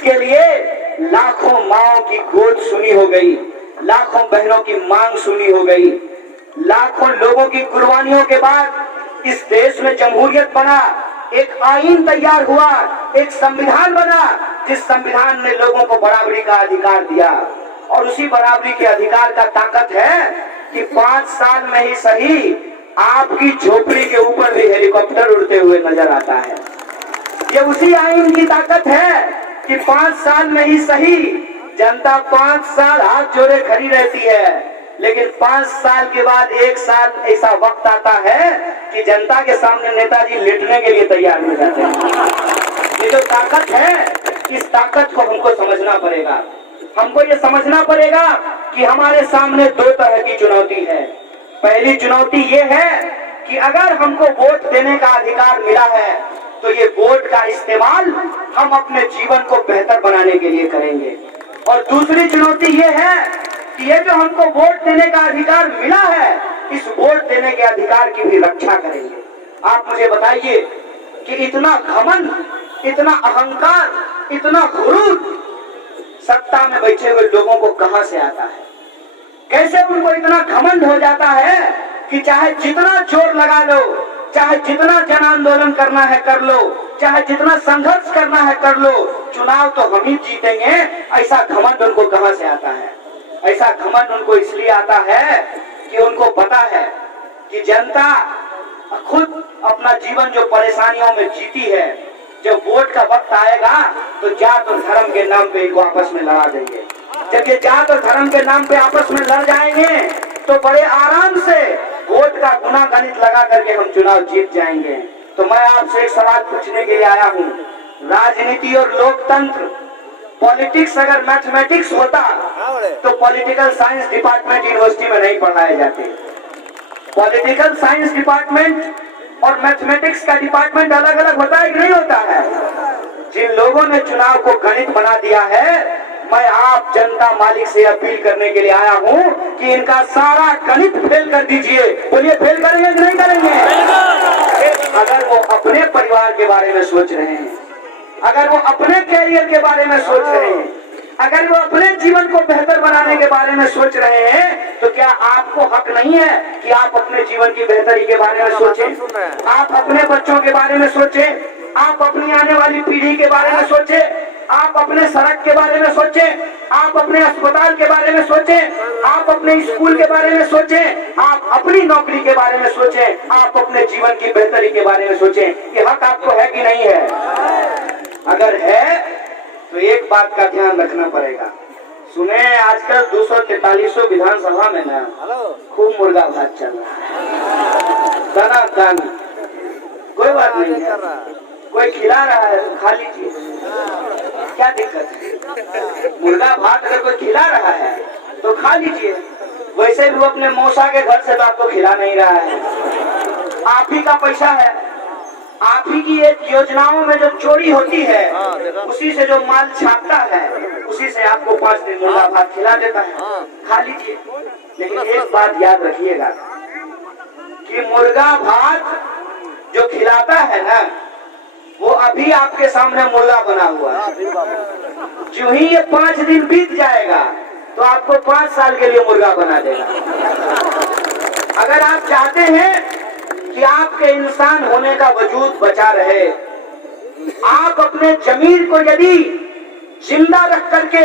इसके लिए लाखों माओं की गोद सुनी हो गई, लाखों बहनों की मांग सुनी हो गई, लाखों लोगों की कुर्बानियों के बाद इस देश में जमहूरियत बना, एक आईन तैयार हुआ, एक संविधान बना, जिस संविधान ने लोगों को बराबरी का अधिकार दिया। और उसी बराबरी के अधिकार का ताकत है कि 5 साल में ही सही आपकी झोपड़ी के ऊपर भी हेलीकॉप्टर उड़ते हुए नजर आता है। ये उसी आईन की ताकत है कि 5 साल में ही सही जनता 5 साल हाथ जोड़े खड़ी रहती है, लेकिन 5 साल के बाद 1 साल ऐसा वक्त आता है कि जनता के सामने नेताजी लेटने के लिए तैयार हो जाते हैं। ये जो ताकत है, इस ताकत को हमको समझना पड़ेगा। हमको ये समझना पड़ेगा कि हमारे सामने 2 तरह की चुनौती है। पहली चुनौती ये है कि अगर हमको वोट देने का अधिकार मिला है तो ये वोट का इस्तेमाल हम अपने जीवन को बेहतर बनाने के लिए करेंगे। और दूसरी चुनौती ये है कि ये जो हमको वोट देने का अधिकार मिला है, इस वोट देने के अधिकार की भी रक्षा करेंगे। आप मुझे बताइए कि इतना घमंड, इतना अहंकार, इतना गुरूर सत्ता में बैठे हुए लोगों को कहां से आता है? कैसे उनको इतना घमंड हो जाता है कि चाहे जितना जोर लगा लो, चाहे जितना जन आंदोलन करना है कर लो, चाहे जितना संघर्ष करना है कर लो, चुनाव तो हम ही जीतेंगे। ऐसा घमंड उनको कहां से आता है? ऐसा घमंड उनको इसलिए आता है कि उनको पता है कि जनता खुद अपना जीवन जो परेशानियों में जीती है, जब वोट का वक्त आएगा तो जात और धर्म के नाम पे इनको आपस में लड़ा देंगे। जब ये जात और धर्म के नाम पे आपस में लड़ जाएंगे तो बड़े आराम से वोट का गुना गणित लगा करके हम चुनाव जीत जाएंगे। तो मैं आपसे एक सवाल पूछने के लिए आया हूँ। राजनीति और लोकतंत्र, पॉलिटिक्स अगर मैथमेटिक्स होता तो पॉलिटिकल साइंस डिपार्टमेंट यूनिवर्सिटी में नहीं पढ़ाए जाते। पॉलिटिकल साइंस डिपार्टमेंट और मैथमेटिक्स का डिपार्टमेंट अलग अलग होता है कि नहीं होता है? जिन लोगों ने चुनाव को गणित बना दिया है, मैं आप जनता मालिक से अपील करने के लिए आया हूं कि इनका सारा गणित फेल कर दीजिए। बोलिए, फेल करेंगे कि नहीं करेंगे? अगर वो अपने परिवार के बारे में सोच रहे हैं, अगर वो अपने कैरियर के बारे में सोच रहे हैं, अगर वो अपने जीवन को बेहतर बनाने के बारे में सोच रहे हैं, तो क्या आपको हक नहीं है कि आप अपने जीवन की बेहतरी के बारे में सोचें? आप अपने बच्चों के बारे में सोचें, आप अपनी आने वाली पीढ़ी के बारे में सोचें, आप अपने सड़क के बारे में सोचें, आप अपने अस्पताल के बारे में सोचें, आप अपने स्कूल के बारे में सोचें, आप अपनी नौकरी के बारे में सोचें, आप अपने जीवन की बेहतरी के बारे में सोचें। ये हक आपको है कि नहीं है? अगर है तो एक बात का ध्यान रखना पड़ेगा। सुने, आजकल 243 विधानसभा में ना खूब मुर्गा भात चल रहा है, दाना दाना। कोई बात नहीं है, कोई खिला रहा है तो खा लीजिए, क्या दिक्कत है? मुर्गा भात अगर कोई खिला रहा है तो खा लीजिए। वैसे भी वो अपने मौसा के घर से तो आपको खिला नहीं रहा है, आप ही का पैसा है। आप ही की एक योजनाओं में जो चोरी होती है, उसी से जो माल छापता है, उसी से आपको 5 दिन मुर्गा भात खिला देता है, खा लीजिए। लेकिन एक बात याद रखिएगा कि मुर्गा भात जो खिलाता है ना, वो अभी आपके सामने मुर्गा बना हुआ है। जो ही ये 5 दिन बीत जाएगा तो आपको 5 साल के लिए मुर्गा बना देगा। अगर आप चाहते हैं कि आपके इंसान होने का वजूद बचा रहे, आप अपने जमीर को यदि जिंदा रख करके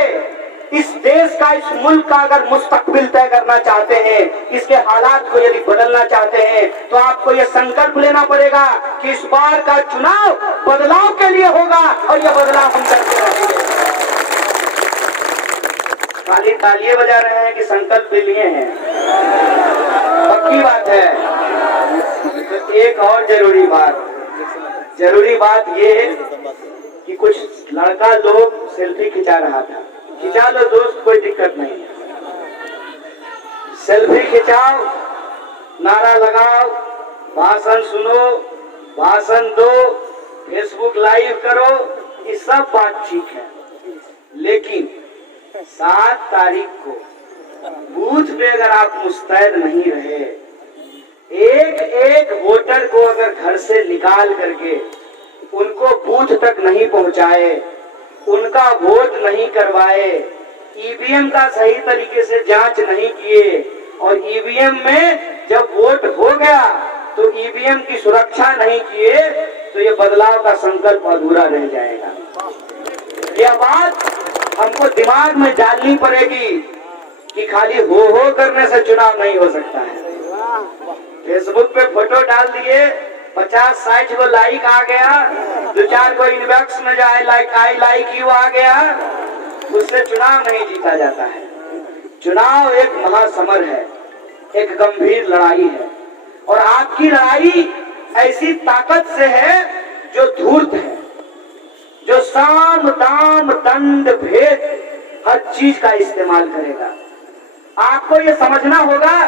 इस देश का, इस मुल्क का अगर मुस्तकबिल तय करना चाहते हैं, इसके हालात को यदि बदलना चाहते हैं, तो आपको ये संकल्प लेना पड़ेगा कि इस बार का चुनाव बदलाव के लिए होगा और ये बदलाव हम करके रहेंगे। खाली तालियां बजा रहे हैं कि संकल्प लिए हैं? पक्की बात है। तो एक और जरूरी बात ये कि कुछ लड़का लोग सेल्फी खिंचा रहा था। खिंचा लो दोस्त, कोई दिक्कत नहीं है। सेल्फी खिंचाओ, नारा लगाओ, भाषण सुनो, भाषण दो, फेसबुक लाइव करो, ये सब बात ठीक है। लेकिन 7 तारीख को बूथ पे अगर आप मुस्तैद नहीं रहे, एक वोटर को अगर घर से निकाल करके उनको बूथ तक नहीं पहुंचाए, उनका वोट नहीं करवाए, ईवीएम का सही तरीके से जांच नहीं किए और ईवीएम में जब वोट हो गया तो ईवीएम की सुरक्षा नहीं किए तो ये बदलाव का संकल्प अधूरा रह जाएगा। यह बात हमको दिमाग में डालनी पड़ेगी कि खाली हो करने से चुनाव नहीं हो सकता है। फेसबुक पे फोटो डाल दिए, 50-60 को लाइक आ गया, 2-4 को इनबॉक्स में जाए लाइक यू आ गया, उससे चुनाव नहीं जीता जाता है। चुनाव एक महासमर है, एक गंभीर लड़ाई है और आपकी लड़ाई ऐसी ताकत से है जो धूर्त है, जो साम दाम दंड भेद हर चीज का इस्तेमाल करेगा। आपको ये समझना होगा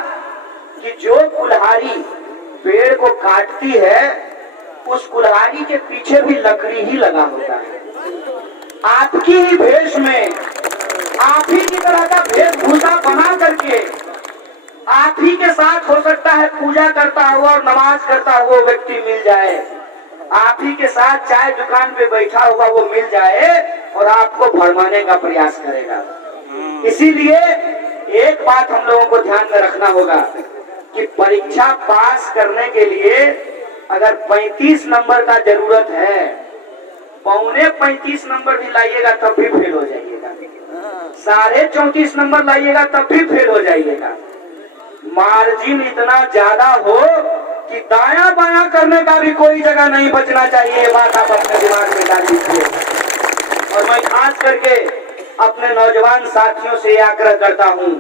कि जो कुल्हाड़ी पेड़ को काटती है उस कुल्हाड़ी के पीछे भी लकड़ी ही लगा होता है। आपकी ही भेष में आप ही की तरह का वेशभूषा बना करके आप ही के साथ हो सकता है पूजा करता हुआ और नमाज करता हुआ व्यक्ति मिल जाए, आप ही के साथ चाय दुकान पे बैठा हुआ वो मिल जाए और आपको भरमाने का प्रयास करेगा। इसीलिए एक बात हम लोगों को ध्यान में रखना होगा कि परीक्षा पास करने के लिए अगर 35 नंबर का जरूरत है, 35 नंबर भी लाइएगा तब भी फेल हो जाइएगा, 34.5 नंबर लाइएगा तब भी फेल हो जाइएगा। मार्जिन इतना ज्यादा हो कि दाया बाया करने का भी कोई जगह नहीं बचना चाहिए। ये बात आप अपने दिमाग में डाल दीजिए। और मैं खास करके अपने नौजवान साथियों से आग्रह करता हूं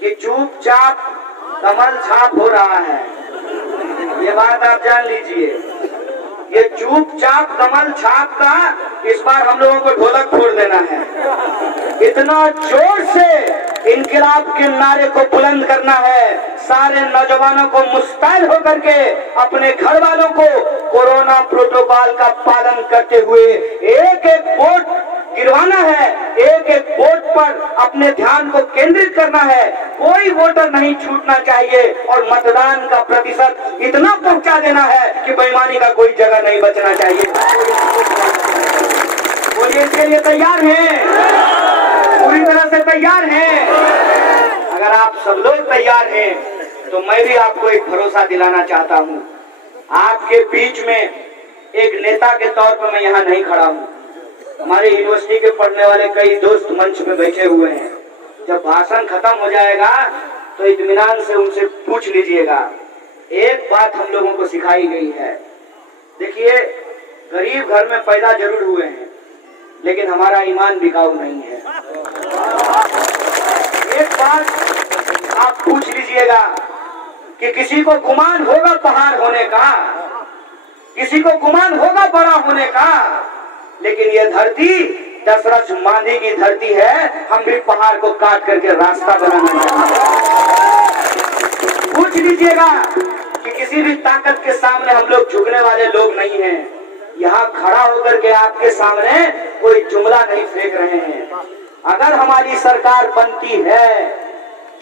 कि चुपचाप कमल छाप हो रहा है, ये बात आप जान लीजिए। ये चुपचाप कमल छाप का इस बार हम लोगों को ढोलक फोड़ देना है। इतना जोर से इनकलाब के नारे को बुलंद करना है, सारे नौजवानों को मुस्तैद होकर के अपने घर वालों को कोरोना प्रोटोकॉल का पालन करते हुए एक एक वोट गिरवाना है, एक एक वोट पर अपने ध्यान को केंद्रित करना है। कोई वोटर नहीं छूटना चाहिए और मतदान का प्रतिशत इतना पहुंचा देना है कि बेईमानी का कोई जगह नहीं बचना चाहिए। बोलिए, इसके लिए तैयार हैं? पूरी तरह से तैयार हैं? अगर आप सब लोग तैयार हैं तो मैं भी आपको एक भरोसा दिलाना चाहता हूं। आपके बीच में एक नेता के तौर पर मैं यहाँ नहीं खड़ा हूँ। हमारे यूनिवर्सिटी के पढ़ने वाले कई दोस्त मंच में बैठे हुए हैं। जब भाषण खत्म हो जाएगा तो इत्मीनान से उनसे पूछ लीजिएगा। एक बात हम लोगों को सिखाई गई है, देखिए, गरीब घर में पैदा जरूर हुए हैं लेकिन हमारा ईमान बिकाऊ नहीं है। एक बात आप पूछ लीजिएगा कि किसी को गुमान होगा पहाड़ होने का, किसी को गुमान होगा बड़ा होने का, लेकिन ये धरती दशरथ मांझी की धरती है। हम भी पहाड़ को काट करके रास्ता बनाना चाहते हैं। पूछ लीजिएगा कि किसी भी ताकत के सामने हम लोग झुकने वाले लोग नहीं हैं। यहाँ खड़ा होकर के आपके सामने कोई जुमला नहीं फेंक रहे हैं। अगर हमारी सरकार बनती है,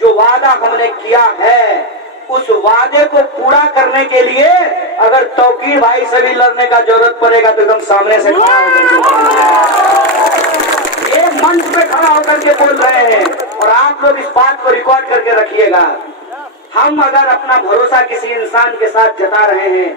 जो वादा हमने किया है उस वादे को पूरा करने के लिए अगर तौकीर भाई से भी लड़ने का जरूरत पड़ेगा तो एकदम सामने से खड़ा होकर ये मंच पे खड़ा होकर के बोल रहे हैं। और आप लोग इस बात को रिकॉर्ड करके रखिएगा। हम अगर अपना भरोसा किसी इंसान के साथ जता रहे हैं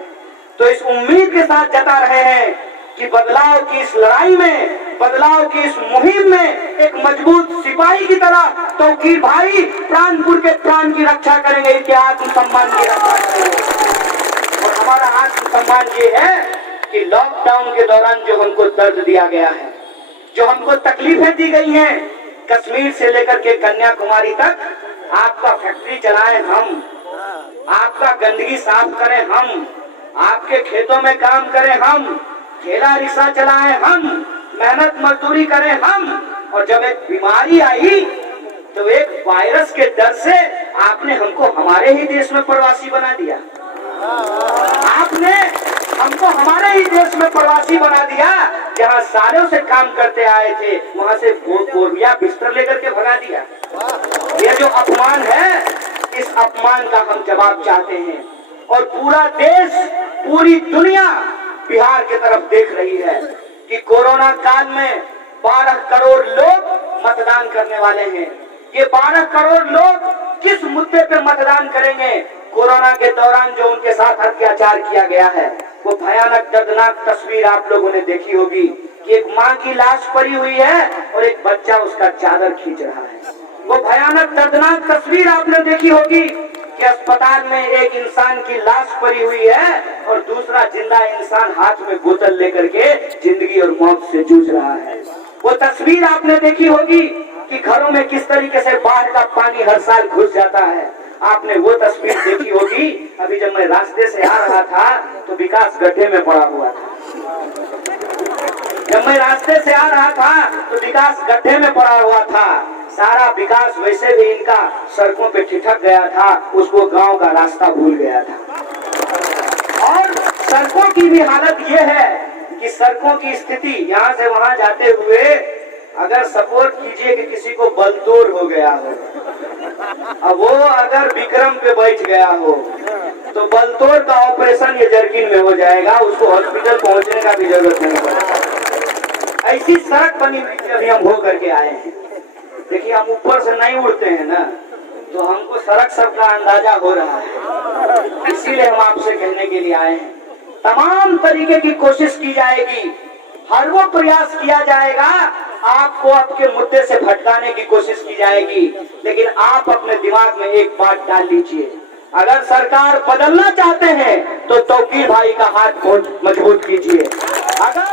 तो इस उम्मीद के साथ जता रहे हैं कि बदलाव की इस लड़ाई में, बदलाव की इस मुहिम में एक मजबूत सिपाही की तरह तौकीर भाई प्राणपुर के प्राण की रक्षा करेंगे, इनके आत्मसम्मान की रक्षा करेंगे। और हमारा आत्मसम्मान ये है कि लॉकडाउन के दौरान जो हमको दर्द दिया गया है, जो हमको तकलीफें दी गई हैं, कश्मीर से लेकर के कन्याकुमारी तक, आपका फैक्ट्री चलाएं हम, आपका गंदगी साफ करें हम, आपके खेतों में काम करें हम, ठेला रिक्शा चलाएं हम, मेहनत मजदूरी करें हम। और जब एक बीमारी आई तो एक वायरस के डर से आपने हमको हमारे ही देश में प्रवासी बना दिया। आपने हमको हमारे ही देश में प्रवासी बना दिया। जहाँ सालों से काम करते आए थे वहाँ से बोरिया बिस्तर लेकर के भगा दिया। ये जो अपमान है, इस अपमान का हम जवाब चाहते हैं। और पूरा देश, पूरी दुनिया बिहार की तरफ देख रही है कि कोरोना काल में 12 करोड़ लोग मतदान करने वाले हैं। ये 12 करोड़ लोग किस मुद्दे पे मतदान करेंगे? कोरोना के दौरान जो उनके साथ अत्याचार किया गया है, वो भयानक दर्दनाक तस्वीर आप लोगों ने देखी होगी कि एक माँ की लाश पड़ी हुई है और एक बच्चा उसका चादर खींच रहा है। वो भयानक दर्दनाक तस्वीर आपने देखी होगी कि अस्पताल में एक इंसान की लाश पड़ी हुई है और दूसरा जिंदा इंसान हाथ में बोतल लेकर के जिंदगी और मौत से जूझ रहा है। वो तस्वीर आपने देखी होगी कि घरों में किस तरीके से बाढ़ का पानी हर साल घुस जाता है। आपने वो तस्वीर देखी होगी। अभी जब मैं रास्ते से आ रहा था तो विकास गड्ढे में पड़ा हुआ था। जब मैं रास्ते से आ रहा था तो विकास गड्ढे में पड़ा हुआ था। सारा विकास वैसे भी इनका सड़कों पे ठिठक गया था, उसको गांव का रास्ता भूल गया था। और सड़कों की भी हालत ये है कि सड़कों की स्थिति यहाँ से वहां जाते हुए अगर सपोर्ट कीजिए कि किसी को बलतोड़ हो गया हो, अब वो अगर विक्रम पे बैठ गया हो तो बलतोड़ का ऑपरेशन ये जर्किन में हो जाएगा, उसको हॉस्पिटल पहुंचने का भी जरूरत नहीं पड़ेगा। ऐसी सड़क बनी हुई अभी हम हो करके आए हैं। देखिए, हम ऊपर से नहीं उड़ते हैं ना, तो हमको सड़क सबका अंदाजा हो रहा है। इसीलिए हम आपसे कहने के लिए आए हैं, तमाम तरीके की कोशिश की जाएगी, हर वो प्रयास किया जाएगा, आपको आपके मुद्दे से भटकाने की कोशिश की जाएगी। लेकिन आप अपने दिमाग में एक बात डाल लीजिए, अगर सरकार बदलना चाहते हैं तो तौकीर भाई का हाथ मजबूत कीजिए। अगर